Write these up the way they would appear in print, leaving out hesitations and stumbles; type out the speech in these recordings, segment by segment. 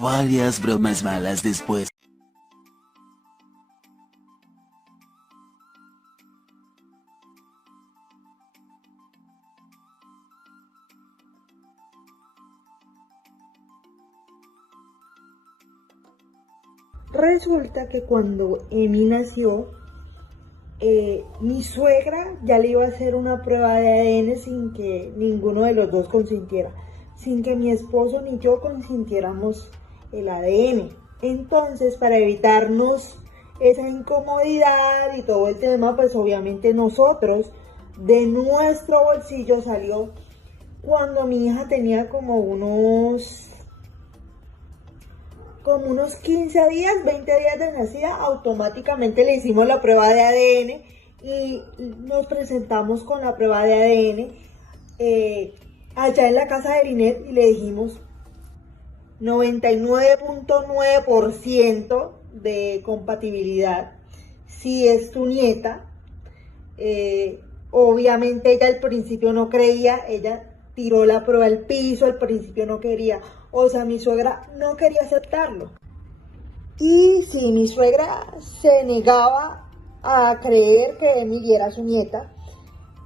Varias bromas malas después. Resulta que cuando Emi nació, mi suegra ya le iba a hacer una prueba de ADN sin que ninguno de los dos consintiera, sin que mi esposo ni yo consintiéramos el ADN. Entonces, para evitarnos esa incomodidad y todo el tema, pues obviamente nosotros de nuestro bolsillo salió cuando mi hija tenía como unos 15 días, 20 días de nacida, automáticamente le hicimos la prueba de ADN y nos presentamos con la prueba de ADN allá en la casa de Linet y le dijimos 99.9% de compatibilidad, si es tu nieta. Obviamente ella al principio no creía, ella tiró la prueba al piso, al principio no quería, o sea, mi suegra no quería aceptarlo. Y si mi suegra se negaba a creer que Emily era su nieta,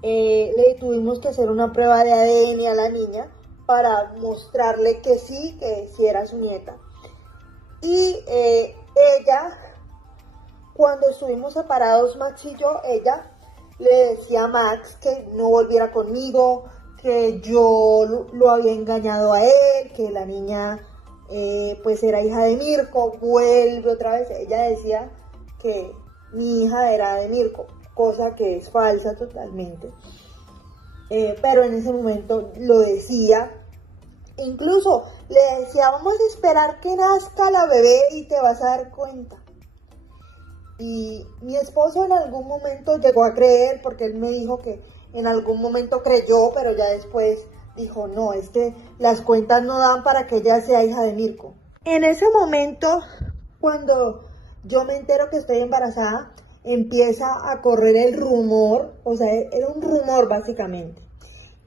le tuvimos que hacer una prueba de ADN a la niña para mostrarle que sí era su nieta. Y ella, cuando estuvimos separados, Max y yo, ella le decía a Max que no volviera conmigo, que yo lo había engañado a él, que la niña pues era hija de Mirko. Vuelve otra vez, ella decía que mi hija era de Mirko, cosa que es falsa totalmente. Pero en ese momento lo decía. Incluso le decía, vamos a esperar que nazca la bebé y te vas a dar cuenta. Y mi esposo en algún momento llegó a creer, porque él me dijo que en algún momento creyó, pero ya después dijo, no, es que las cuentas no dan para que ella sea hija de Mirko. En ese momento, cuando yo me entero que estoy embarazada, empieza a correr el rumor, o sea, era un rumor básicamente.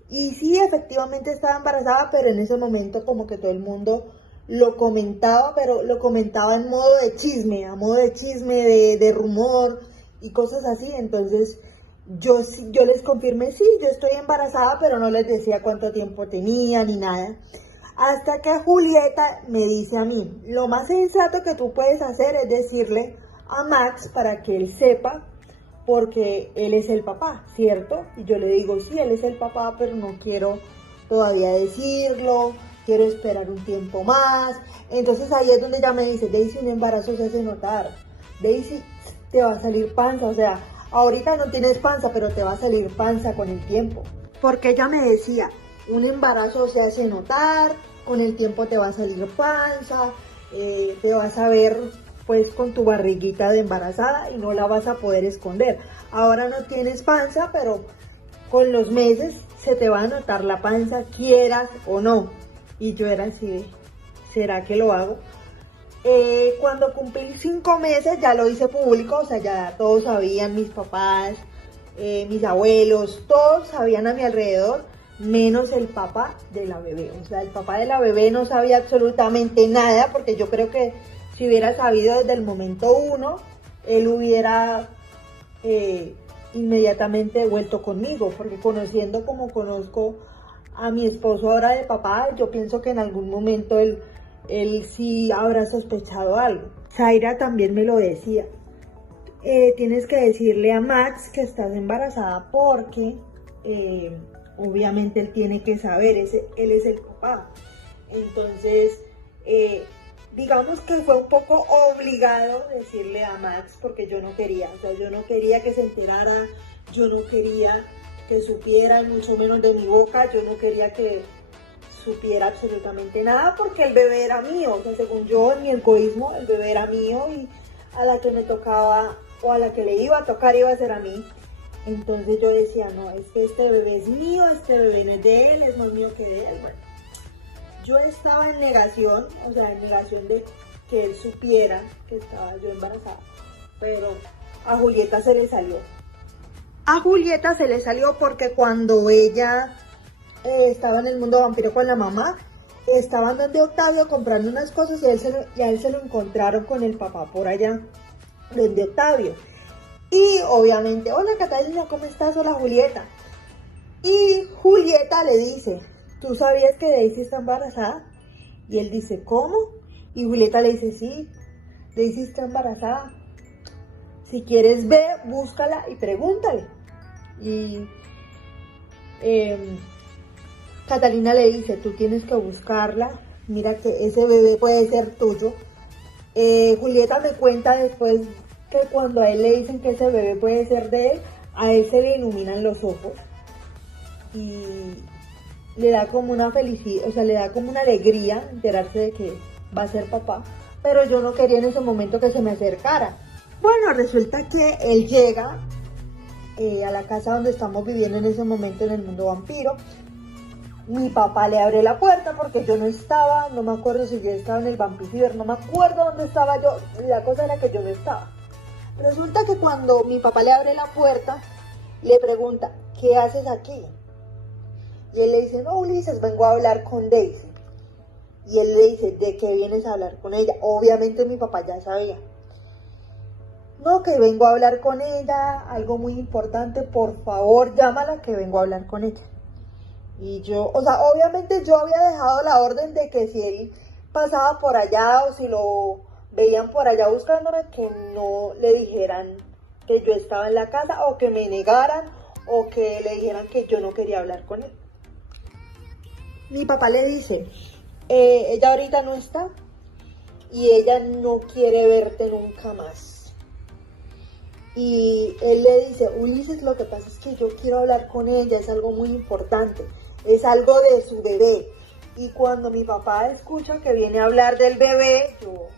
Y sí, efectivamente estaba embarazada, pero en ese momento como que todo el mundo lo comentaba, pero lo comentaba en modo de chisme, a modo de chisme, de rumor y cosas así. Entonces yo les confirmé, sí, yo estoy embarazada, pero no les decía cuánto tiempo tenía ni nada. Hasta que Julieta me dice a mí, lo más sensato que tú puedes hacer es decirle a Max para que él sepa, porque él es el papá, ¿cierto? Y yo le digo, sí, él es el papá, pero no quiero todavía decirlo, quiero esperar un tiempo más. Entonces ahí es donde ella me dice, Daisy, un embarazo se hace notar. Daisy, te va a salir panza, o sea, ahorita no tienes panza, pero te va a salir panza con el tiempo. Porque ella me decía, un embarazo se hace notar, con el tiempo te va a salir panza, te vas a ver pues con tu barriguita de embarazada y no la vas a poder esconder. Ahora no tienes panza, pero con los meses se te va a notar la panza, quieras o no. Y yo era así de, ¿será que lo hago? Cuando cumplí 5 meses ya lo hice público, o sea, ya todos sabían, mis papás, mis abuelos, todos sabían a mi alrededor, menos el papá de la bebé. O sea, el papá de la bebé no sabía absolutamente nada, porque yo creo que si hubiera sabido desde el momento 1, él hubiera inmediatamente vuelto conmigo, porque conociendo como conozco a mi esposo ahora de papá, yo pienso que en algún momento él sí habrá sospechado algo. Zaira también me lo decía, tienes que decirle a Max que estás embarazada porque obviamente él tiene que saber, él es el papá. Entonces, digamos que fue un poco obligado decirle a Max, porque yo no quería, o sea, yo no quería que se enterara, yo no quería que supiera, mucho menos de mi boca, yo no quería que supiera absolutamente nada, porque el bebé era mío, o sea, según yo, en mi egoísmo, el bebé era mío y a la que me tocaba o a la que le iba a tocar iba a ser a mí. Entonces yo decía, no, es que este bebé es mío, este bebé no es de él, es más mío que de él. Bueno, yo estaba en negación, o sea, en negación de que él supiera que estaba yo embarazada, pero a Julieta se le salió. A Julieta se le salió porque cuando ella estaba en el mundo vampiro con la mamá, estaban donde Octavio comprando unas cosas y a él se lo encontraron con el papá por allá, donde Octavio. Y obviamente, hola Catalina, ¿cómo estás? Hola Julieta. Y Julieta le dice, ¿tú sabías que Daisy está embarazada? Y él dice, ¿cómo? Y Julieta le dice, sí, Daisy está embarazada. Si quieres ve, búscala y pregúntale. Y Catalina le dice, tú tienes que buscarla, mira que ese bebé puede ser tuyo. Julieta me cuenta después que cuando a él le dicen que ese bebé puede ser de él, a él se le iluminan los ojos y le da como una felicidad, o sea, le da como una alegría enterarse de que va a ser papá, pero yo no quería en ese momento que se me acercara. Bueno, resulta que él llega a la casa donde estamos viviendo en ese momento en el mundo vampiro. Mi papá le abre la puerta porque yo no estaba, no me acuerdo si yo estaba en el Vampiciber, no me acuerdo dónde estaba yo, la cosa era que yo no estaba. Resulta que cuando mi papá le abre la puerta, le pregunta, ¿qué haces aquí? Y él le dice, no, Ulises, vengo a hablar con Daisy. Y él le dice, ¿de qué vienes a hablar con ella? Obviamente mi papá ya sabía. No, que vengo a hablar con ella, algo muy importante, por favor, llámala que vengo a hablar con ella. Y yo, o sea, obviamente yo había dejado la orden de que si él pasaba por allá o si lo veían por allá buscándome, que no le dijeran que yo estaba en la casa o que me negaran o que le dijeran que yo no quería hablar con él. Mi papá le dice, ella ahorita no está y ella no quiere verte nunca más. Y él le dice, Ulises, lo que pasa es que yo quiero hablar con ella, es algo muy importante, es algo de su bebé. Y cuando mi papá escucha que viene a hablar del bebé, yo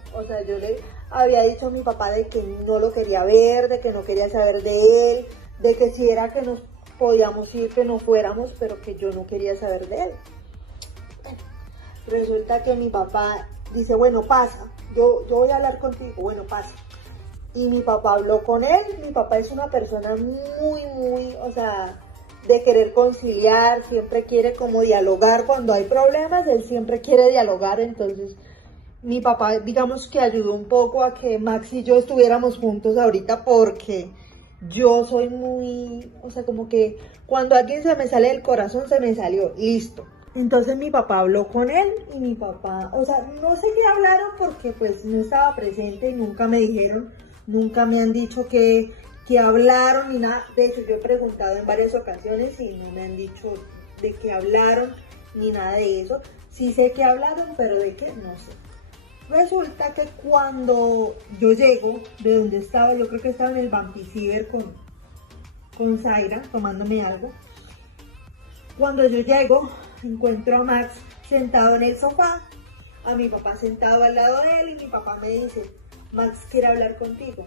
le había dicho a mi papá de que no lo quería ver, de que no quería saber de él, de que si era que nos podíamos ir, que no fuéramos, pero que yo no quería saber de él. Resulta que mi papá dice, bueno, pasa, yo voy a hablar contigo, bueno, pasa. Y mi papá habló con él, mi papá es una persona muy, o sea, de querer conciliar, siempre quiere como dialogar cuando hay problemas, él siempre quiere dialogar, entonces mi papá digamos que ayudó un poco a que Max y yo estuviéramos juntos ahorita porque yo soy muy, o sea, como que cuando alguien se me sale del corazón se me salió, listo. Entonces mi papá habló con él y mi papá, o sea, no sé qué hablaron porque pues no estaba presente y nunca me dijeron, nunca me han dicho que hablaron ni nada. De hecho, yo he preguntado en varias ocasiones y no me han dicho de qué hablaron ni nada de eso. Sí sé que hablaron, pero de qué no sé. Resulta que cuando yo llego de donde estaba, yo creo que estaba en el Vampiciber con Zaira tomándome algo. Cuando yo llego, encuentro a Max sentado en el sofá, a mi papá sentado al lado de él y mi papá me dice, Max quiere hablar contigo.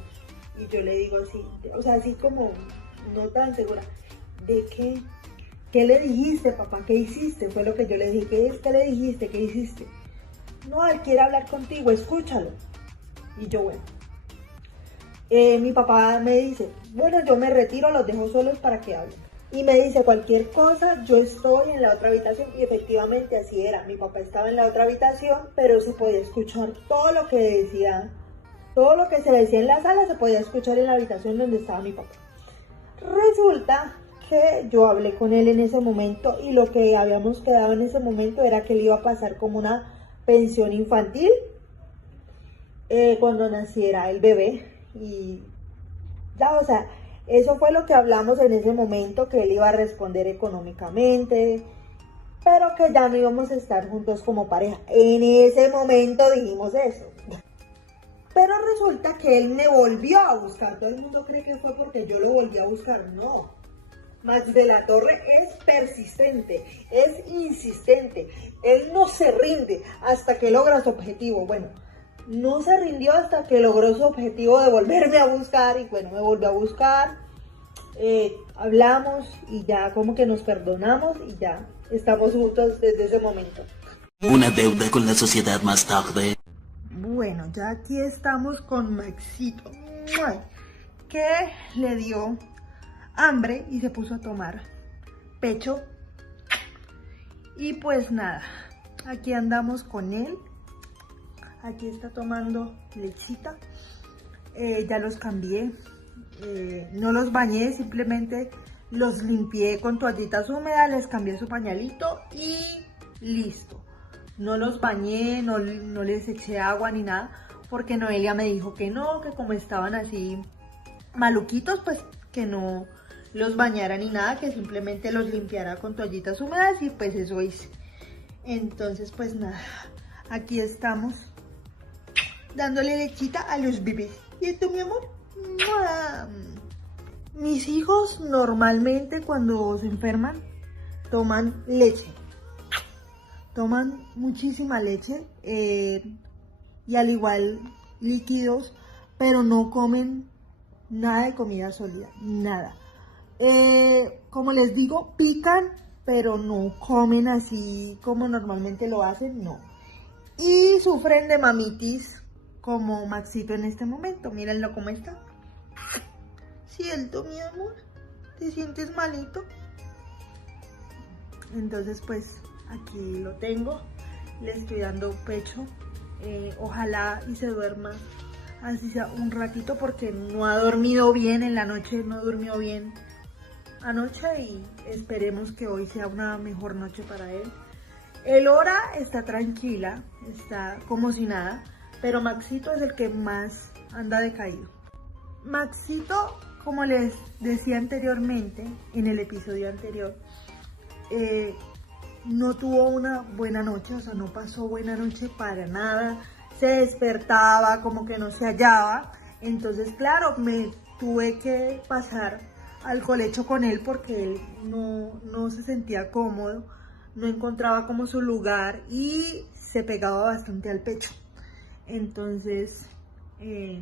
Y yo le digo así, o sea, así como no tan segura, ¿de qué? ¿Qué le dijiste, papá? ¿Qué hiciste? Fue lo que yo le dije, ¿qué le dijiste? ¿Qué hiciste? No, él quiere hablar contigo, escúchalo. Y yo, bueno. Mi papá me dice, bueno, yo me retiro, los dejo solos para que hablen. Y me dice, cualquier cosa, yo estoy en la otra habitación. Y efectivamente así era, mi papá estaba en la otra habitación, pero se podía escuchar todo lo que decía. Todo lo que se decía en la sala se podía escuchar en la habitación donde estaba mi papá. Resulta que yo hablé con él en ese momento y lo que habíamos quedado en ese momento era que él iba a pasar como una pensión infantil cuando naciera el bebé. Y ya, o sea, eso fue lo que hablamos en ese momento, que él iba a responder económicamente, pero que ya no íbamos a estar juntos como pareja. En ese momento dijimos eso. Pero resulta que él me volvió a buscar. Todo el mundo cree que fue porque yo lo volví a buscar. No. Max de la Torre es persistente, es insistente. Él no se rinde hasta que logra su objetivo. Bueno, no se rindió hasta que logró su objetivo de volverme a buscar. Y bueno, me volvió a buscar. Hablamos y ya como que nos perdonamos y ya estamos juntos desde ese momento. Una deuda con la sociedad más tarde. Bueno, ya aquí estamos con Maxito, que le dio hambre y se puso a tomar pecho. Y pues nada, aquí andamos con él. Aquí está tomando lechita. Ya los cambié. No los bañé, simplemente los limpié con toallitas húmedas, les cambié su pañalito y listo. No los bañé, no les eché agua ni nada, porque Noelia me dijo que no, que como estaban así maluquitos, pues que no los bañara ni nada, que simplemente los limpiara con toallitas húmedas y pues eso hice. Entonces pues nada, aquí estamos dándole lechita a los bebés. ¿Y esto, mi amor? ¡Mua! Mis hijos normalmente cuando se enferman toman leche. Toman muchísima leche y al igual líquidos, pero no comen nada de comida sólida, nada. Como les digo, pican, pero no comen así como normalmente lo hacen, no. Y sufren de mamitis, como Maxito en este momento. Mírenlo cómo está. ¿Siento, mi amor? ¿Te sientes malito? Entonces, pues, aquí lo tengo. Le estoy dando pecho. Ojalá y se duerma, así sea un ratito, porque no ha dormido bien en la noche. No durmió bien anoche y esperemos que hoy sea una mejor noche para él. Elora está tranquila, está como si nada, pero Maxito es el que más anda decaído. Maxito, como les decía anteriormente, en el episodio anterior, no tuvo una buena noche, o sea, no pasó buena noche para nada. Se despertaba como que no se hallaba. Entonces, claro, me tuve que pasar al colecho con él porque él no se sentía cómodo, no encontraba como su lugar y se pegaba bastante al pecho. Entonces he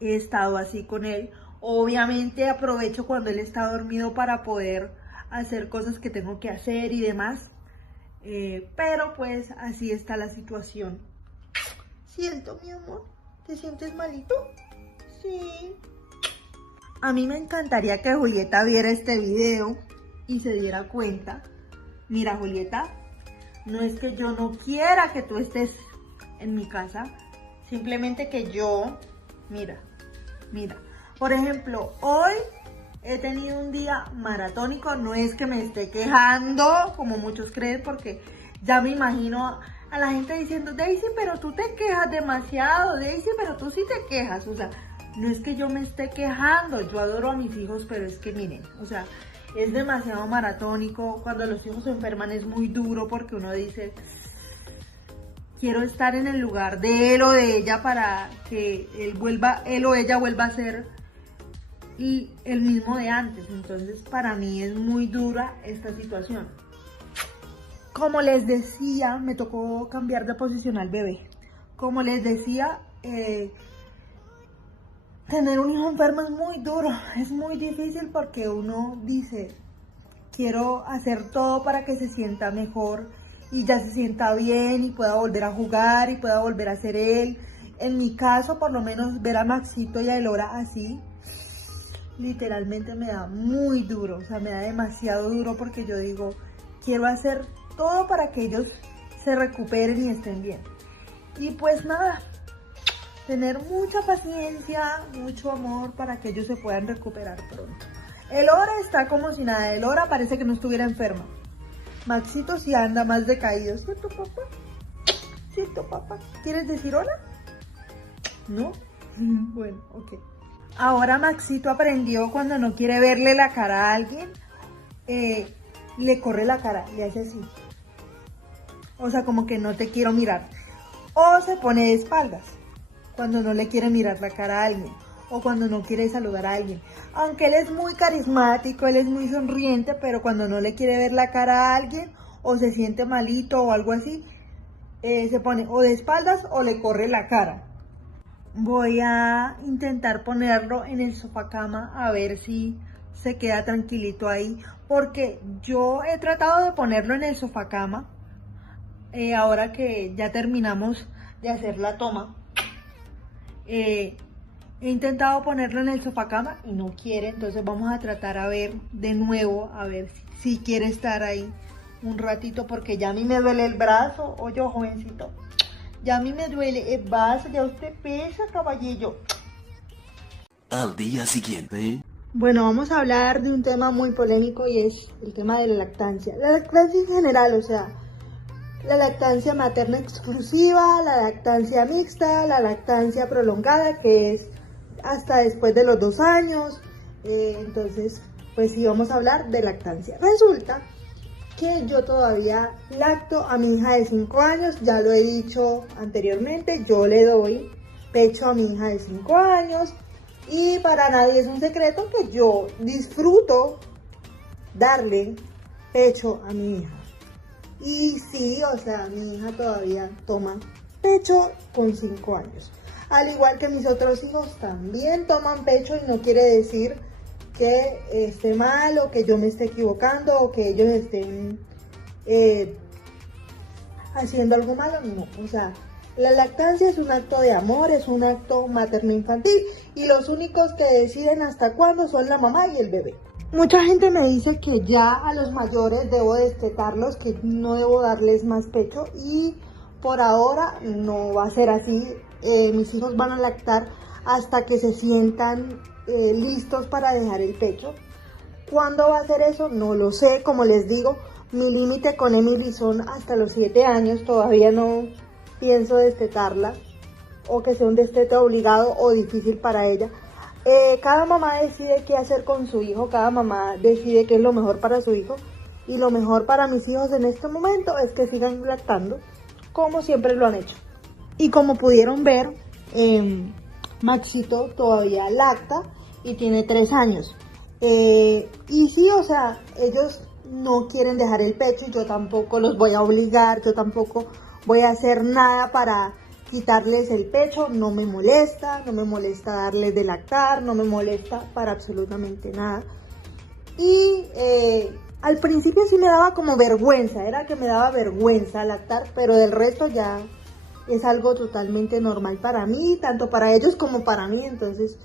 estado así con él. Obviamente aprovecho cuando él está dormido para poder hacer cosas que tengo que hacer y demás, pero pues así está la situación. ¿Siento, mi amor? ¿Te sientes malito? Sí. A mí me encantaría que Julieta viera este video y se diera cuenta. Mira, Julieta, no es que yo no quiera que tú estés en mi casa, simplemente que yo, mira, por ejemplo, hoy he tenido un día maratónico. No es que me esté quejando, como muchos creen, porque ya me imagino a la gente diciendo, Daisy, pero tú te quejas demasiado, Daisy, pero tú sí te quejas. O sea, no es que yo me esté quejando, yo adoro a mis hijos, pero es que miren, o sea, es demasiado maratónico. Cuando los hijos se enferman es muy duro porque uno dice, quiero estar en el lugar de él o de ella para que él o ella vuelva a ser y el mismo de antes. Entonces para mí es muy dura esta situación. Como les decía, me tocó cambiar de posición al bebé. Como les decía, tener un hijo enfermo es muy duro, es muy difícil porque uno dice, quiero hacer todo para que se sienta mejor y ya se sienta bien y pueda volver a jugar y pueda volver a ser él. En mi caso, por lo menos ver a Maxito y a Elora así, literalmente me da muy duro, o sea, me da demasiado duro porque yo digo, quiero hacer todo para que ellos se recuperen y estén bien. Y pues nada, tener mucha paciencia, mucho amor para que ellos se puedan recuperar pronto. Elora está como si nada, Elora parece que no estuviera enferma. Maxito sí anda más decaído, ¿cierto, papá? ¿Cierto, papá? ¿Quieres decir hola? ¿No? Bueno, ok. Ahora Maxito aprendió cuando no quiere verle la cara a alguien, le corre la cara, le hace así. O sea, como que no te quiero mirar. O se pone de espaldas cuando no le quiere mirar la cara a alguien o cuando no quiere saludar a alguien. Aunque él es muy carismático, él es muy sonriente, pero cuando no le quiere ver la cara a alguien o se siente malito o algo así, se pone o de espaldas o le corre la cara. Voy a intentar ponerlo en el sofá cama a ver si se queda tranquilito ahí, porque yo he tratado de ponerlo en el sofá cama ahora que ya terminamos de hacer la toma. He intentado ponerlo en el sofá cama y no quiere, entonces vamos a tratar a ver de nuevo, a ver si quiere estar ahí un ratito porque ya a mí me duele el brazo. Oye, jovencito, ya a mí me duele el brazo, ya usted pesa, caballillo. Al día siguiente, Bueno, vamos a hablar de un tema muy polémico y es el tema de la lactancia. La lactancia en general, o sea, la lactancia materna exclusiva, la lactancia mixta, la lactancia prolongada, que es hasta después de los 2 años. Entonces, pues sí, vamos a hablar de lactancia. Resulta que yo todavía lacto a mi hija de 5 años, ya lo he dicho anteriormente, yo le doy pecho a mi hija de 5 años. Y para nadie es un secreto que yo disfruto darle pecho a mi hija. Y sí, o sea, mi hija todavía toma pecho con 5 años. Al igual que mis otros hijos también toman pecho y no quiere decir que esté mal o que yo me esté equivocando o que ellos estén haciendo algo malo, no. O sea, la lactancia es un acto de amor, es un acto materno-infantil y los únicos que deciden hasta cuándo son la mamá y el bebé. Mucha gente me dice que ya a los mayores debo destetarlos, que no debo darles más pecho y por ahora no va a ser así. Mis hijos van a lactar hasta que se sientan listos para dejar el pecho. ¿Cuándo va a ser eso? No lo sé, como les digo, mi límite con Emily son hasta los 7 años, todavía no pienso destetarla o que sea un destete obligado o difícil para ella. Cada mamá decide qué hacer con su hijo, cada mamá decide qué es lo mejor para su hijo y lo mejor para mis hijos en este momento es que sigan lactando como siempre lo han hecho. Y como pudieron ver, Maxito todavía lacta y tiene 3 años. Y sí, o sea, ellos no quieren dejar el pecho y yo tampoco los voy a obligar, yo tampoco voy a hacer nada para quitarles el pecho, no me molesta darles de lactar, no me molesta para absolutamente nada. Y al principio sí me daba como vergüenza, era que me daba vergüenza lactar, pero del resto ya es algo totalmente normal para mí, tanto para ellos como para mí, entonces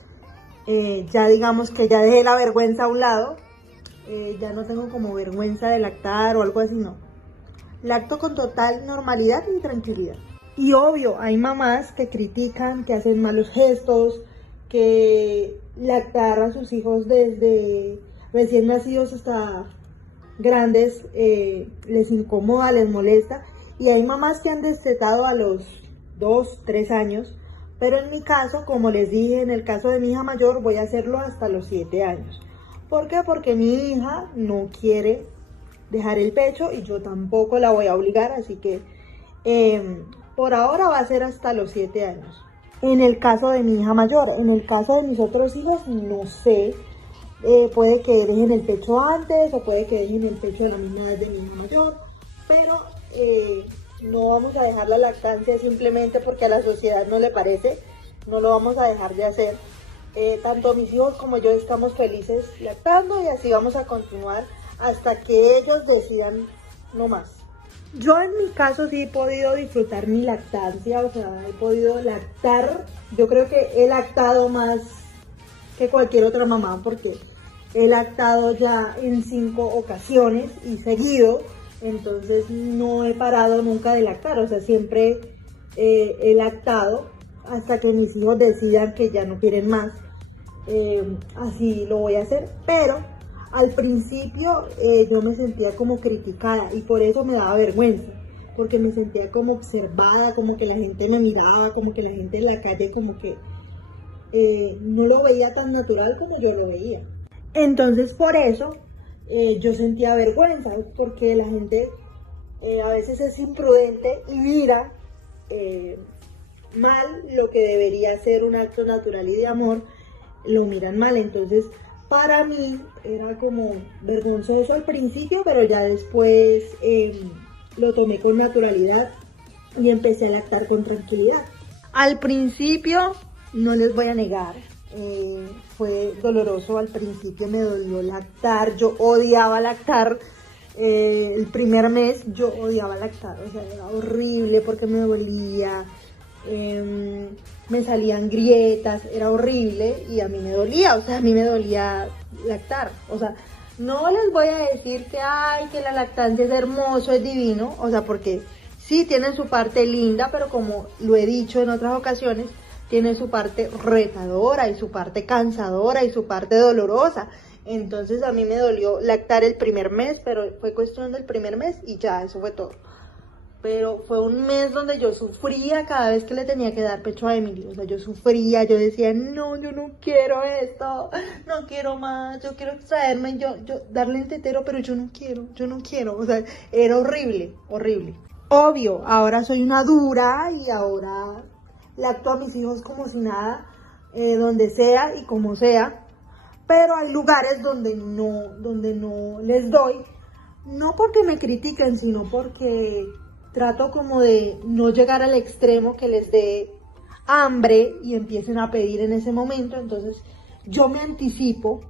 ya digamos que ya dejé la vergüenza a un lado, ya no tengo como vergüenza de lactar o algo así, no. Lacto con total normalidad y tranquilidad. Y obvio, hay mamás que critican, que hacen malos gestos, que lactar a sus hijos desde recién nacidos hasta grandes les incomoda, les molesta. Y hay mamás que han destetado a los 2, 3 años. Pero en mi caso, como les dije, en el caso de mi hija mayor, voy a hacerlo hasta los 7 años. ¿Por qué? Porque mi hija no quiere dejar el pecho y yo tampoco la voy a obligar, así que por ahora va a ser hasta los 7 años. En el caso de mi hija mayor, en el caso de mis otros hijos, no sé, puede que dejen el pecho antes o puede que dejen el pecho de la misma edad de mi hija mayor, pero no vamos a dejar la lactancia simplemente porque a la sociedad no le parece, no lo vamos a dejar de hacer. Tanto mis hijos como yo estamos felices lactando y así vamos a continuar hasta que ellos decidan no más. Yo en mi caso sí he podido disfrutar mi lactancia, o sea, he podido lactar. Yo creo que he lactado más que cualquier otra mamá porque he lactado ya en 5 ocasiones y seguido, entonces no he parado nunca de lactar, o sea, siempre he lactado hasta que mis hijos decidan que ya no quieren más. Así lo voy a hacer, pero al principio yo me sentía como criticada y por eso me daba vergüenza, porque me sentía como observada, como que la gente me miraba, como que la gente en la calle como que no lo veía tan natural como yo lo veía. Entonces por eso yo sentía vergüenza, porque la gente a veces es imprudente y mira mal lo que debería ser un acto natural y de amor, lo miran mal. Entonces para mí era como vergonzoso al principio, pero ya después lo tomé con naturalidad y empecé a lactar con tranquilidad. Al principio, no les voy a negar, fue doloroso. Al principio me dolió lactar, yo odiaba lactar. El primer mes yo odiaba lactar, o sea, era horrible porque me dolía. Me salían grietas, era horrible y a mí me dolía, o sea, a mí me dolía lactar, o sea, No les voy a decir que, ay, que la lactancia es hermoso, es divino, o sea, porque sí tiene su parte linda, pero como lo he dicho en otras ocasiones, tiene su parte retadora y su parte cansadora y su parte dolorosa. Entonces a mí me dolió lactar el primer mes, pero fue cuestión del primer mes y ya, eso fue todo. Pero fue un mes donde yo sufría cada vez que le tenía que dar pecho a Emily. O sea, yo sufría, yo decía, no, yo no quiero esto, no quiero más, yo quiero extraerme, yo darle el tetero, pero yo no quiero. O sea, era horrible, horrible. Obvio, ahora soy una dura y ahora lacto a mis hijos como si nada, donde sea y como sea. Pero hay lugares donde no les doy, no porque me critiquen, sino porque trato como de no llegar al extremo que les dé hambre y empiecen a pedir en ese momento. Entonces yo me anticipo.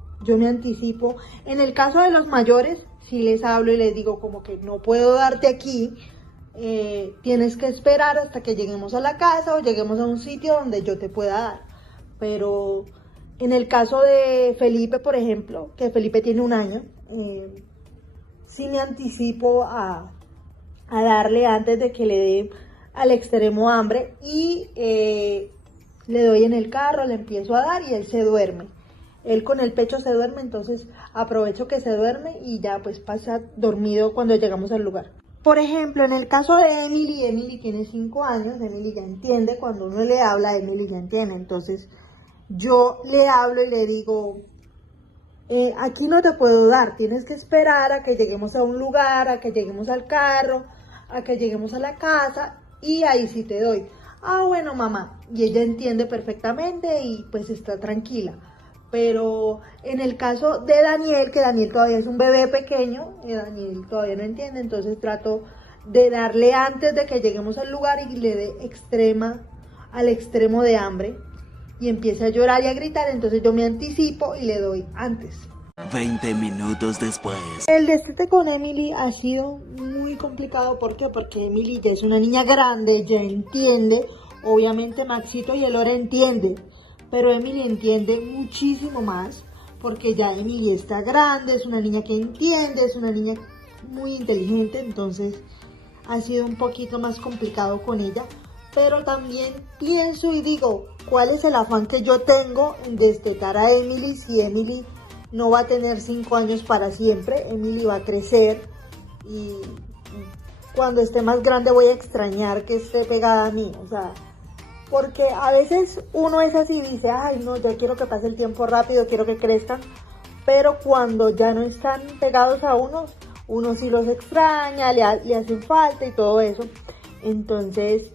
En el caso de los mayores, sí les hablo y les digo como que no puedo darte aquí, tienes que esperar hasta que lleguemos a la casa o lleguemos a un sitio donde yo te pueda dar. Pero en el caso de Felipe, por ejemplo, que Felipe tiene 1 año, sí me anticipo a darle antes de que le dé al extremo hambre y le doy en el carro, le empiezo a dar y él se duerme. Él con el pecho se duerme, entonces aprovecho que se duerme y ya pues pasa dormido cuando llegamos al lugar. Por ejemplo, en el caso de Emily tiene 5 años, Emily ya entiende, cuando uno le habla, Emily ya entiende, entonces yo le hablo y le digo, aquí no te puedo dar, tienes que esperar a que lleguemos a un lugar, a que lleguemos al carro, a que lleguemos a la casa y ahí sí te doy. Ah, bueno, mamá, y ella entiende perfectamente y pues está tranquila. Pero en el caso de Daniel, que Daniel todavía es un bebé pequeño, y Daniel todavía no entiende, entonces trato de darle antes de que lleguemos al lugar y le dé al extremo de hambre y empiece a llorar y a gritar, entonces yo me anticipo y le doy antes. 20 minutos después. El destete con Emily ha sido muy complicado. ¿Por qué? Porque Emily ya es una niña grande, ya entiende. Obviamente Maxito y Elora entiende, pero Emily entiende muchísimo más porque ya Emily está grande, es una niña que entiende, es una niña muy inteligente, entonces ha sido un poquito más complicado con ella. Pero también pienso y digo, ¿cuál es el afán que yo tengo en destetar a Emily si Emily no va a tener 5 años para siempre? Emily va a crecer y cuando esté más grande voy a extrañar que esté pegada a mí, o sea, porque a veces uno es así y dice, ay no, yo quiero que pase el tiempo rápido, quiero que crezcan, pero cuando ya no están pegados a uno sí los extraña, le hacen falta y todo eso. Entonces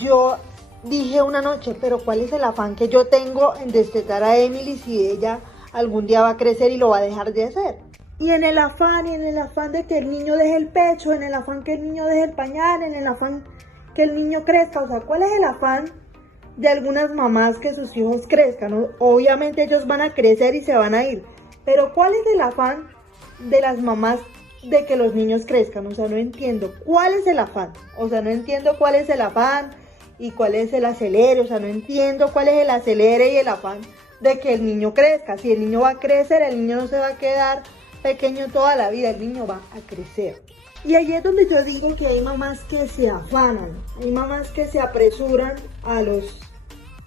yo dije una noche, pero ¿cuál es el afán que yo tengo en destetar a Emily si ella algún día va a crecer y lo va a dejar de hacer? Y en el afán de que el niño deje el pecho, en el afán que el niño deje el pañal, en el afán que el niño crezca, o sea, ¿cuál es el afán de algunas mamás que sus hijos crezcan? Obviamente ellos van a crecer y se van a ir, pero ¿cuál es el afán de las mamás de que los niños crezcan? O sea, no entiendo cuál es el afán, o sea, no entiendo cuál es el afán y cuál es el acelere, o sea, no entiendo cuál es el acelere y el afán de que el niño crezca. Si el niño va a crecer, el niño no se va a quedar pequeño toda la vida, el niño va a crecer. Y ahí es donde yo digo que hay mamás que se afanan, hay mamás que se apresuran a los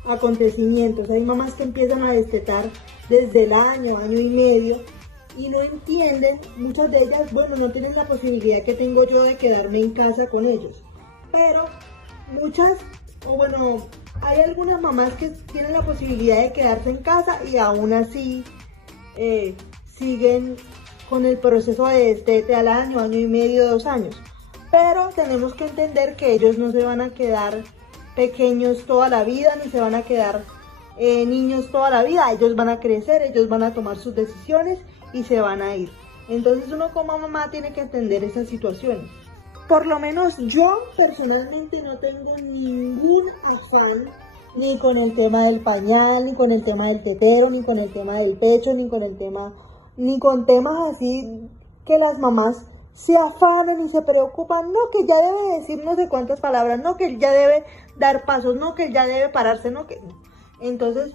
acontecimientos, hay mamás que empiezan a destetar desde el año y medio y no entienden, muchas de ellas, bueno, no tienen la posibilidad que tengo yo de quedarme en casa con ellos, pero muchas, o bueno, hay algunas mamás que tienen la posibilidad de quedarse en casa y aún así siguen con el proceso de destete al año y medio, 2 años. Pero tenemos que entender que ellos no se van a quedar pequeños toda la vida, ni se van a quedar niños toda la vida. Ellos van a crecer, ellos van a tomar sus decisiones y se van a ir. Entonces uno como mamá tiene que entender esas situaciones. Por lo menos yo personalmente no tengo ningún afán ni con el tema del pañal, ni con el tema del tetero, ni con el tema del pecho, ni con temas así que las mamás se afanan y se preocupan, no, que ya debe decir no sé cuántas palabras, no, que ya debe dar pasos, no, que ya debe pararse, no, que no. Entonces,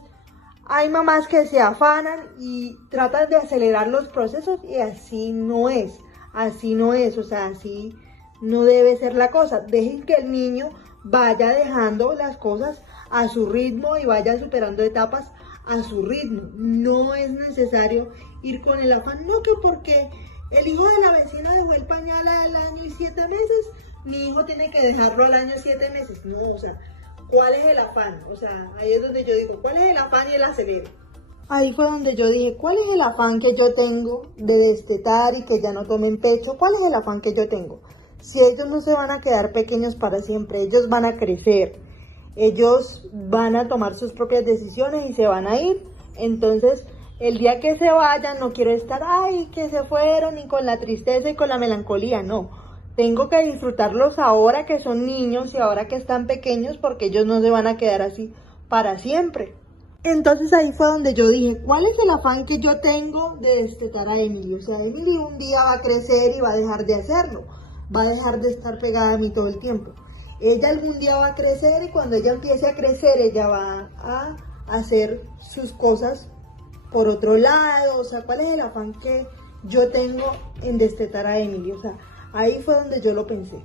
Hay mamás que se afanan y tratan de acelerar los procesos y así no es, o sea, así no debe ser la cosa. Dejen que el niño vaya dejando las cosas a su ritmo y vaya superando etapas a su ritmo. No es necesario ir con el afán, no que porque el hijo de la vecina dejó el pañal al año y 7 meses, mi hijo tiene que dejarlo al año 7 meses. No, o sea, ¿cuál es el afán? O sea, ahí es donde yo digo, ¿cuál es el afán y el acelero? Ahí fue donde yo dije, ¿cuál es el afán que yo tengo de destetar y que ya no tomen pecho? ¿Cuál es el afán que yo tengo? Si ellos no se van a quedar pequeños para siempre, ellos van a crecer, ellos van a tomar sus propias decisiones y se van a ir. Entonces, el día que se vayan, no quiero estar, ay, que se fueron y con la tristeza y con la melancolía, no. Tengo que disfrutarlos ahora que son niños y ahora que están pequeños porque ellos no se van a quedar así para siempre. Entonces ahí fue donde yo dije, ¿cuál es el afán que yo tengo de destetar a Emily? O sea, Emily un día va a crecer y va a dejar de hacerlo, va a dejar de estar pegada a mí todo el tiempo. Ella algún día va a crecer y cuando ella empiece a crecer, ella va a hacer sus cosas por otro lado. O sea, ¿cuál es el afán que yo tengo en destetar a Emily? O sea, ahí fue donde yo lo pensé.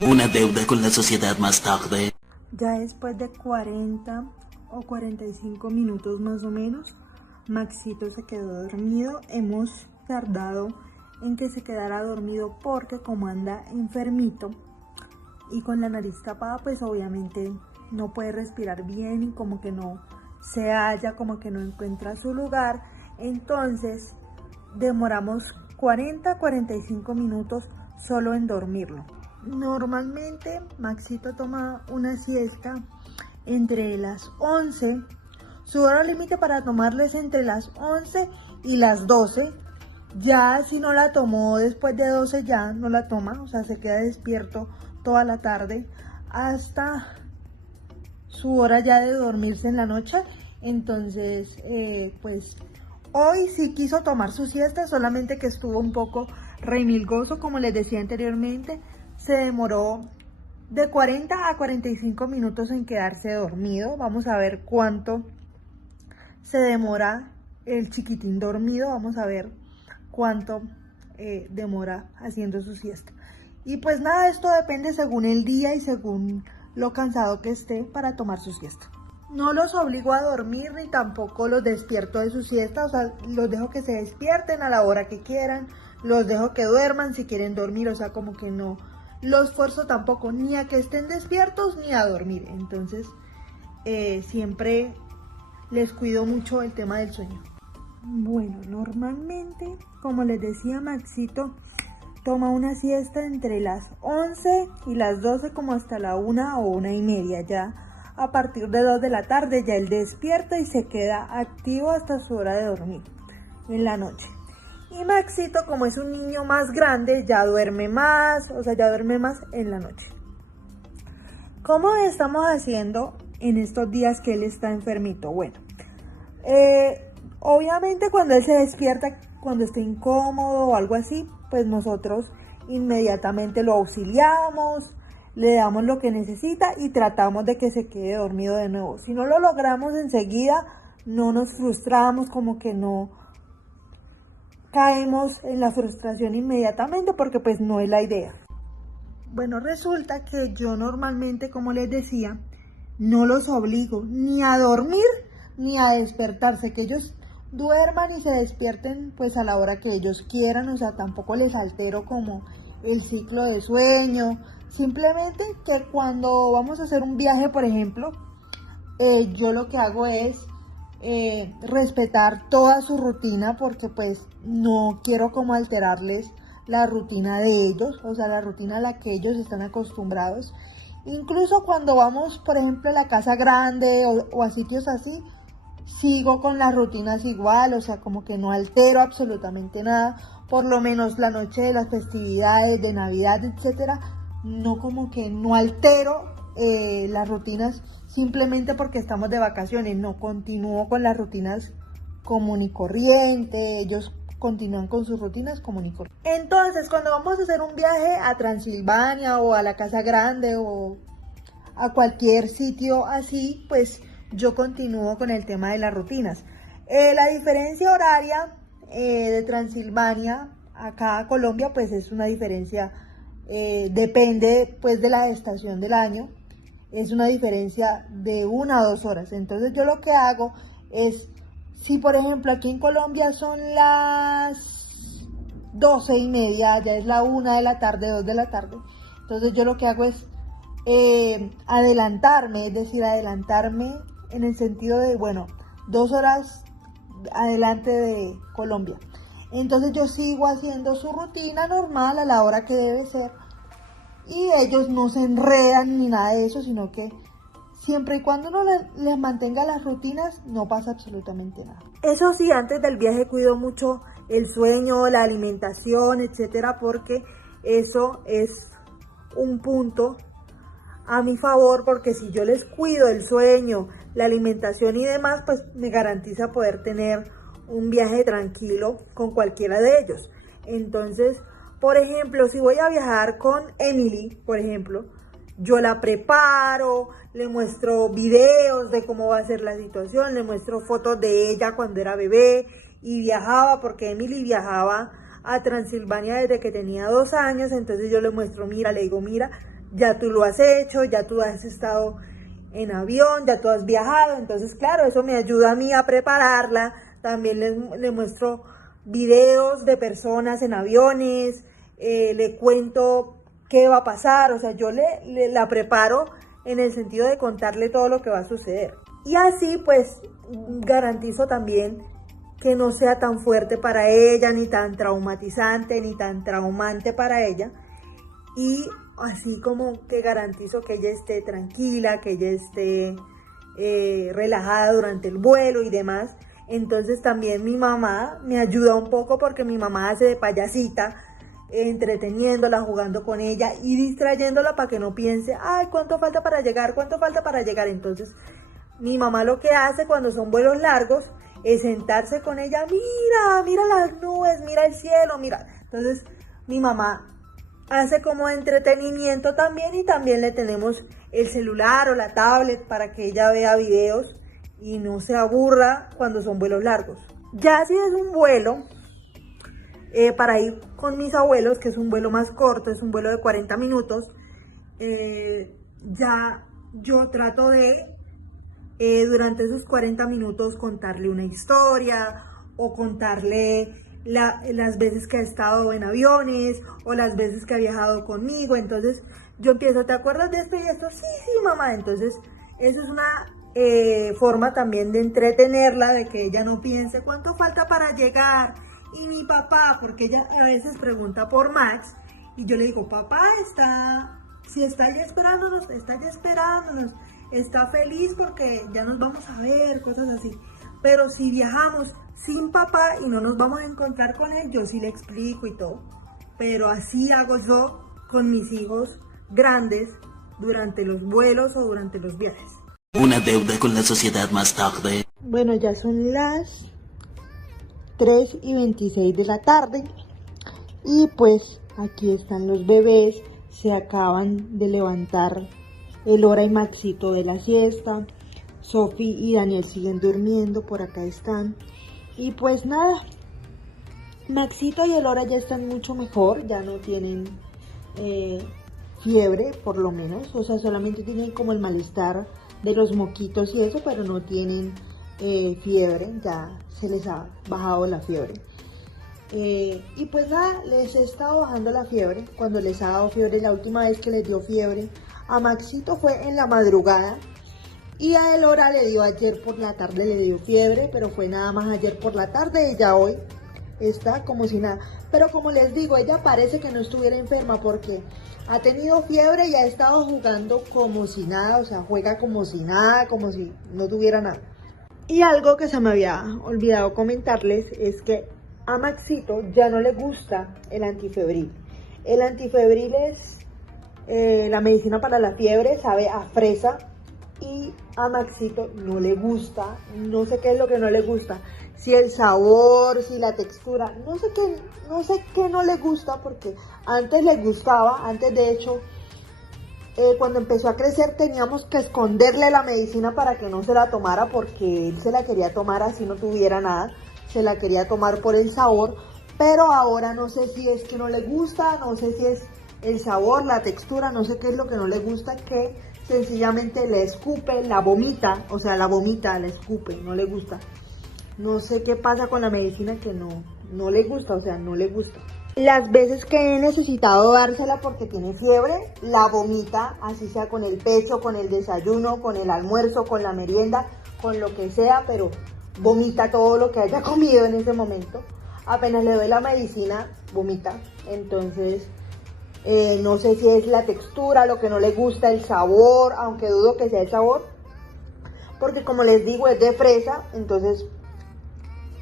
Una deuda con la sociedad más tarde. Ya después de 40 o 45 minutos más o menos, Maxito se quedó dormido. Hemos tardado en que se quedara dormido porque como anda enfermito y con la nariz tapada, pues obviamente no puede respirar bien y como que no se halla, como que no encuentra su lugar. Entonces demoramos 40-45 minutos solo en dormirlo. Normalmente Maxito toma una siesta entre las 11. Su hora límite para tomarla es entre las 11 y las 12. Ya si no la tomó después de 12 ya no la toma, o sea, se queda despierto toda la tarde hasta su hora ya de dormirse en la noche. Entonces, pues hoy sí quiso tomar su siesta, solamente que estuvo un poco remilgoso, como les decía anteriormente. Se demoró de 40 a 45 minutos en quedarse dormido. Vamos a ver cuánto se demora el chiquitín dormido. Vamos a ver cuánto demora haciendo su siesta. Y pues nada, esto depende según el día y según lo cansado que esté para tomar su siesta. No los obligo a dormir ni tampoco los despierto de su siesta, o sea, los dejo que se despierten a la hora que quieran, los dejo que duerman si quieren dormir, o sea, como que no los esfuerzo tampoco ni a que estén despiertos ni a dormir. Entonces, siempre les cuido mucho el tema del sueño. Bueno, normalmente, como les decía, Maxito toma una siesta entre las 11 y las 12, como hasta la 1 o 1:30 ya. A partir de 2 de la tarde ya él despierta y se queda activo hasta su hora de dormir en la noche. Y Maxito, como es un niño más grande, ya duerme más, o sea, ya duerme más en la noche. ¿Cómo estamos haciendo en estos días que él está enfermito? Bueno, obviamente cuando él se despierta, cuando esté incómodo o algo así, pues nosotros inmediatamente lo auxiliamos, le damos lo que necesita y tratamos de que se quede dormido de nuevo. Si no lo logramos enseguida, no nos frustramos, como que no caemos en la frustración inmediatamente, porque pues no es la idea. Bueno, resulta que yo normalmente, como les decía, no los obligo ni a dormir ni a despertarse, que ellos duerman y se despierten pues a la hora que ellos quieran, o sea, tampoco les altero como el ciclo de sueño. Simplemente que cuando vamos a hacer un viaje, por ejemplo, yo lo que hago es respetar toda su rutina, porque pues no quiero como alterarles la rutina de ellos, o sea, la rutina a la que ellos están acostumbrados. Incluso cuando vamos, por ejemplo, a la casa grande o a sitios así, sigo con las rutinas igual, o sea, como que no altero absolutamente nada. Por lo menos la noche de las festividades, de Navidad, etcétera, no, como que no altero las rutinas simplemente porque estamos de vacaciones. No, continúo con las rutinas común y corriente, ellos continúan con sus rutinas común y corriente. Entonces, cuando vamos a hacer un viaje a Transilvania o a la Casa Grande o a cualquier sitio así, pues yo continúo con el tema de las rutinas. La diferencia horaria de Transilvania acá a Colombia, pues es una diferencia, depende pues de la estación del año, es una diferencia de 1 a 2 horas. Entonces yo lo que hago es, si por ejemplo aquí en Colombia son las 12:30, ya es la 1 de la tarde, 2 de la tarde, entonces yo lo que hago es adelantarme, es decir, adelantarme en el sentido de, bueno, 2 horas adelante de Colombia. Entonces yo sigo haciendo su rutina normal a la hora que debe ser y ellos no se enredan ni nada de eso, sino que siempre y cuando uno les mantenga las rutinas no pasa absolutamente nada. Eso sí, antes del viaje cuido mucho el sueño, la alimentación, etcétera, porque eso es un punto a mi favor, porque si yo les cuido el sueño, la alimentación y demás, pues me garantiza poder tener un viaje tranquilo con cualquiera de ellos. Entonces, por ejemplo, si voy a viajar con Emily, por ejemplo, yo la preparo, le muestro videos de cómo va a ser la situación, le muestro fotos de ella cuando era bebé y viajaba, porque Emily viajaba a Transilvania desde que tenía 2 años, entonces yo le muestro, mira, le digo, mira, ya tú lo has hecho, ya tú has estado en avión, ya tú has viajado, entonces claro, eso me ayuda a mí a prepararla. También le muestro videos de personas en aviones, le cuento qué va a pasar, o sea, yo la preparo en el sentido de contarle todo lo que va a suceder. Y así pues garantizo también que no sea tan fuerte para ella, ni tan traumatizante, ni tan traumante para ella. Y así como que garantizo que ella esté tranquila, que ella esté relajada durante el vuelo y demás. Entonces también mi mamá me ayuda un poco, porque mi mamá hace de payasita, entreteniéndola, jugando con ella y distrayéndola para que no piense, ay, ¿cuánto falta para llegar? ¿Cuánto falta para llegar? Entonces mi mamá lo que hace cuando son vuelos largos es sentarse con ella, mira las nubes, mira el cielo, mira. Entonces mi mamá hace como entretenimiento también, y también le tenemos el celular o la tablet para que ella vea videos y no se aburra cuando son vuelos largos. Ya si es un vuelo para ir con mis abuelos, que es un vuelo más corto, es un vuelo de 40 minutos, ya yo trato de durante esos 40 minutos contarle una historia o contarle las veces que ha estado en aviones o las veces que ha viajado conmigo. Entonces yo empiezo, ¿te acuerdas de esto y esto? Sí, mamá. Entonces esa es una forma también de entretenerla, de que ella no piense cuánto falta para llegar. Y mi papá, porque ella a veces pregunta por Max, y yo le digo, papá está ya esperándonos, está feliz porque ya nos vamos a ver, cosas así. Pero si viajamos sin papá y no nos vamos a encontrar con él, yo sí le explico y todo. Pero así hago yo con mis hijos grandes durante los vuelos o durante los viajes. Una deuda con la sociedad más tarde. Bueno, ya son las 3:26 de la tarde y pues aquí están los bebés, se acaban de levantar Elora y Maxito de la siesta, Sofi y Daniel siguen durmiendo, por acá están. Y pues nada, Maxito y Elora ya están mucho mejor, ya no tienen fiebre por lo menos, o sea, solamente tienen como el malestar de los moquitos y eso, pero no tienen fiebre, ya se les ha bajado la fiebre. Y pues nada, les he estado bajando la fiebre. Cuando les ha dado fiebre, la última vez que les dio fiebre a Maxito fue en la madrugada, y a Elora le dio ayer por la tarde, le dio fiebre, pero fue nada más ayer por la tarde, y ya hoy está como si nada. Pero como les digo, ella parece que no estuviera enferma, porque ha tenido fiebre y ha estado jugando como si nada, o sea, juega como si nada, como si no tuviera nada. Y algo que se me había olvidado comentarles es que a Maxito ya no le gusta el antifebril. El antifebril es la medicina para la fiebre, sabe a fresa, y a Maxito no le gusta, no sé qué es lo que no le gusta, si el sabor, si la textura, no sé qué no le gusta, porque antes le gustaba, antes de hecho cuando empezó a crecer teníamos que esconderle la medicina para que no se la tomara, porque él se la quería tomar así no tuviera nada, se la quería tomar por el sabor, pero ahora no sé si es que no le gusta, no sé si es el sabor, la textura, no sé qué es lo que no le gusta, que sencillamente le escupe, la vomita, o sea, la vomita, la escupe, no le gusta. No sé qué pasa con la medicina que no le gusta, o sea, no le gusta. Las veces que he necesitado dársela porque tiene fiebre, la vomita, así sea con el pecho, con el desayuno, con el almuerzo, con la merienda, con lo que sea, pero vomita todo lo que haya comido en ese momento. Apenas le doy la medicina, vomita. Entonces, no sé si es la textura, lo que no le gusta, el sabor, aunque dudo que sea el sabor. Porque como les digo, es de fresa, entonces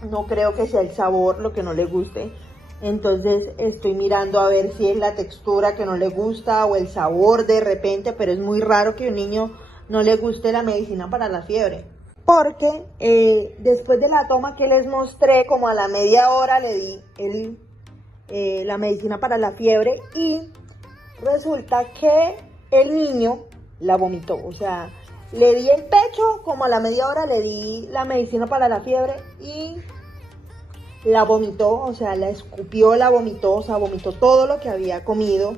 no creo que sea el sabor lo que no le guste. Entonces estoy mirando a ver si es la textura que no le gusta o el sabor de repente, pero es muy raro que a un niño no le guste la medicina para la fiebre. Porque después de la toma que les mostré, como a la media hora le di la medicina para la fiebre y resulta que el niño la vomitó. O sea, le di el pecho, como a la media hora le di la medicina para la fiebre y la vomitó, o sea, la escupió, la vomitó, o sea, vomitó todo lo que había comido.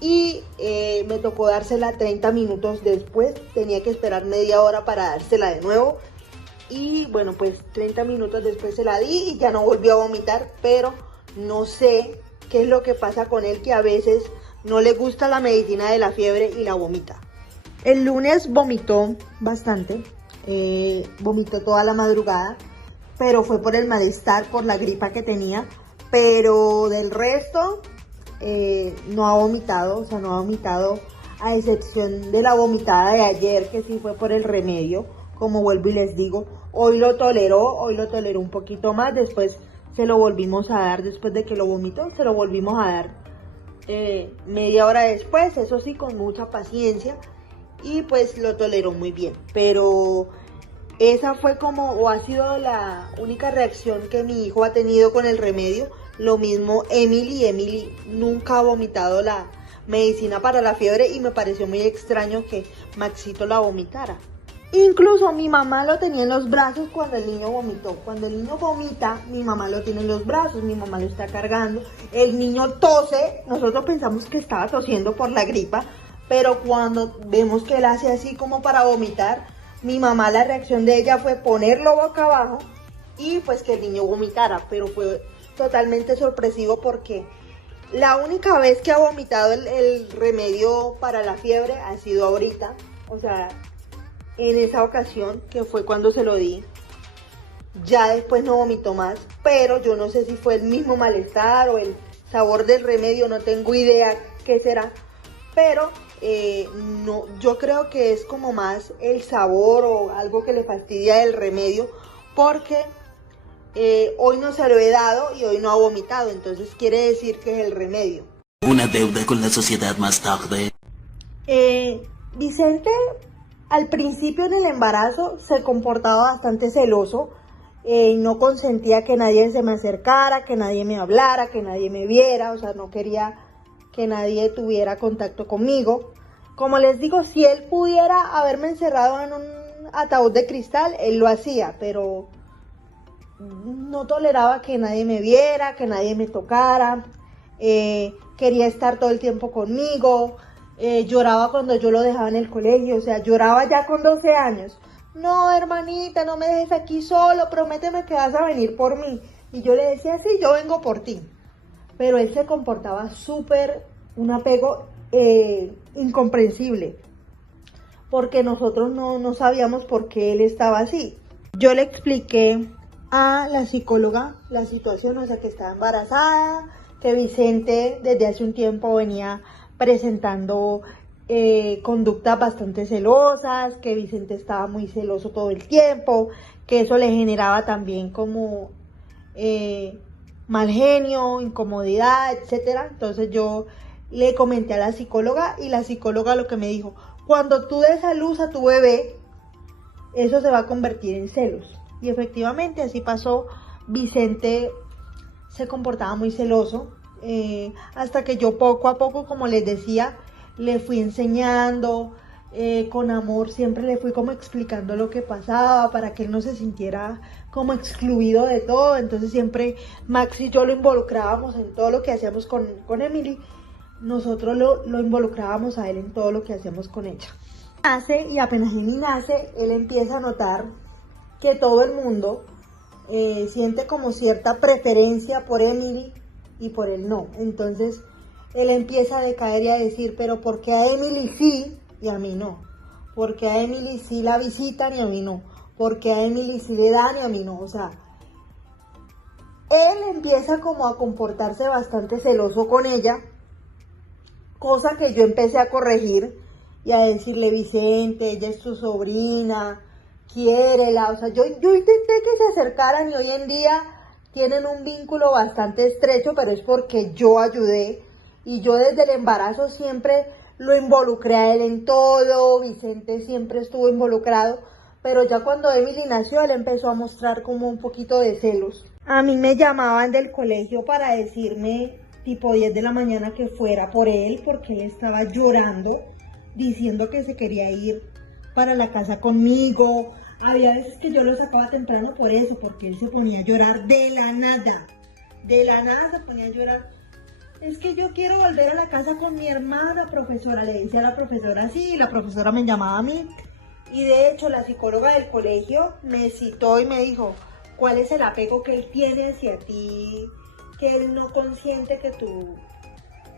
Y me tocó dársela 30 minutos después, tenía que esperar media hora para dársela de nuevo. Y bueno, pues 30 minutos después se la di y ya no volvió a vomitar, pero no sé qué es lo que pasa con él, que a veces no le gusta la medicina de la fiebre y la vomita. El lunes vomitó bastante, vomitó toda la madrugada, pero fue por el malestar, por la gripa que tenía, pero del resto no ha vomitado, o sea, no ha vomitado, a excepción de la vomitada de ayer, que sí fue por el remedio, como vuelvo y les digo. Hoy lo toleró un poquito más, después se lo volvimos a dar, después de que lo vomitó, se lo volvimos a dar media hora después, eso sí, con mucha paciencia, y pues lo toleró muy bien, pero esa fue como, o ha sido la única reacción que mi hijo ha tenido con el remedio. Lo mismo Emily nunca ha vomitado la medicina para la fiebre y me pareció muy extraño que Maxito la vomitara. Incluso mi mamá lo tenía en los brazos cuando el niño vomitó. Cuando el niño vomita, mi mamá lo tiene en los brazos, mi mamá lo está cargando. El niño tose, nosotros pensamos que estaba tosiendo por la gripa, pero cuando vemos que él hace así como para vomitar, mi mamá, la reacción de ella fue ponerlo boca abajo y pues que el niño vomitara, pero fue totalmente sorpresivo porque la única vez que ha vomitado el remedio para la fiebre ha sido ahorita, o sea, en esa ocasión que fue cuando se lo di. Ya después no vomitó más, pero yo no sé si fue el mismo malestar o el sabor del remedio, no tengo idea qué será, pero no, yo creo que es como más el sabor o algo que le fastidia del remedio, porque hoy no se lo he dado y hoy no ha vomitado, entonces quiere decir que es el remedio. Una deuda con la sociedad más tarde. Vicente al principio en el embarazo se comportaba bastante celoso, no consentía que nadie se me acercara, que nadie me hablara, que nadie me viera, o sea, no quería que nadie tuviera contacto conmigo. Como les digo, si él pudiera haberme encerrado en un ataúd de cristal, él lo hacía, pero no toleraba que nadie me viera, que nadie me tocara, quería estar todo el tiempo conmigo, lloraba cuando yo lo dejaba en el colegio, o sea, lloraba ya con 12 años. No, hermanita, no me dejes aquí solo, prométeme que vas a venir por mí. Y yo le decía, sí, yo vengo por ti. Pero él se comportaba súper, un apego incomprensible, porque nosotros no sabíamos por qué él estaba así. Yo le expliqué a la psicóloga la situación, o sea, que estaba embarazada, que Vicente desde hace un tiempo venía presentando conductas bastante celosas, que Vicente estaba muy celoso todo el tiempo, que eso le generaba también como mal genio, incomodidad, etcétera. Entonces yo le comenté a la psicóloga y la psicóloga lo que me dijo: cuando tú des a luz a tu bebé, eso se va a convertir en celos. Y efectivamente así pasó. Vicente se comportaba muy celoso, hasta que yo poco a poco, como les decía, le fui enseñando, con amor siempre le fui como explicando lo que pasaba para que él no se sintiera como excluido de todo. Entonces siempre Max y yo lo involucrábamos en todo lo que hacíamos con Emily. Nosotros lo involucrábamos a él en todo lo que hacíamos con ella. Nace, y apenas Emily nace, él empieza a notar que todo el mundo siente como cierta preferencia por Emily y por él no. Entonces él empieza a decaer y a decir, pero ¿por qué a Emily sí y a mí no? ¿Por qué a Emily sí la visitan y a mí no? ¿Por qué a Emily sí le dan y a mí no? O sea, él empieza como a comportarse bastante celoso con ella, cosa que yo empecé a corregir y a decirle, Vicente, ella es tu sobrina, quiérela. O sea, yo intenté que se acercaran y hoy en día tienen un vínculo bastante estrecho, pero es porque yo ayudé y yo desde el embarazo siempre lo involucré a él en todo. Vicente siempre estuvo involucrado, pero ya cuando Emily nació él empezó a mostrar como un poquito de celos. A mí me llamaban del colegio para decirme tipo 10 de la mañana que fuera por él porque él estaba llorando, diciendo que se quería ir para la casa conmigo. Había veces que yo lo sacaba temprano por eso, porque él se ponía a llorar de la nada se ponía a llorar. Es que yo quiero volver a la casa con mi hermana, profesora, le decía a la profesora así, y la profesora me llamaba a mí. Y de hecho la psicóloga del colegio me citó y me dijo, ¿cuál es el apego que él tiene hacia ti, que él no consiente que tú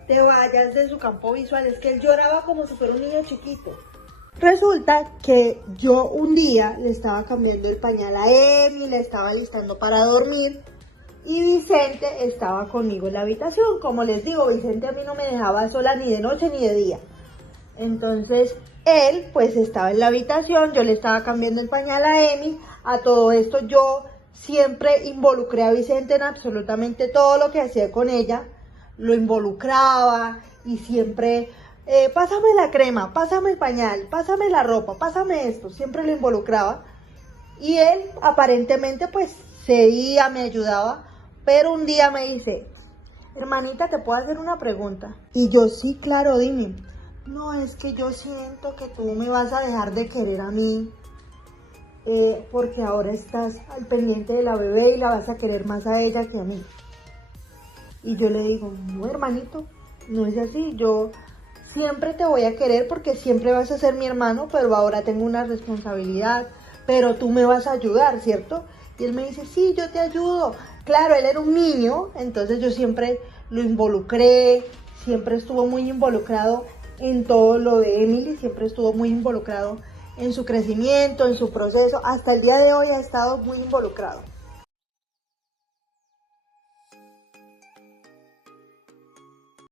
te vayas de su campo visual? Es que él lloraba como si fuera un niño chiquito. Resulta que yo un día le estaba cambiando el pañal a Emi, le estaba listando para dormir y Vicente estaba conmigo en la habitación. Como les digo, Vicente a mí no me dejaba sola ni de noche ni de día. Entonces él pues estaba en la habitación, yo le estaba cambiando el pañal a Emi. A todo esto yo siempre involucré a Vicente en absolutamente todo lo que hacía con ella. Lo involucraba y siempre... pásame la crema, pásame el pañal, pásame la ropa, pásame esto, siempre lo involucraba. Y él aparentemente pues cedía, me ayudaba, pero un día me dice, hermanita, ¿te puedo hacer una pregunta? Y yo, sí, claro, dime. No, es que yo siento que tú me vas a dejar de querer a mí, porque ahora estás al pendiente de la bebé y la vas a querer más a ella que a mí. Y yo le digo, no, hermanito, no es así, yo... siempre te voy a querer porque siempre vas a ser mi hermano, pero ahora tengo una responsabilidad, pero tú me vas a ayudar, ¿cierto? Y él me dice, sí, yo te ayudo. Claro, él era un niño, entonces yo siempre lo involucré, siempre estuvo muy involucrado en todo lo de Emily, siempre estuvo muy involucrado en su crecimiento, en su proceso. Hasta el día de hoy ha estado muy involucrado.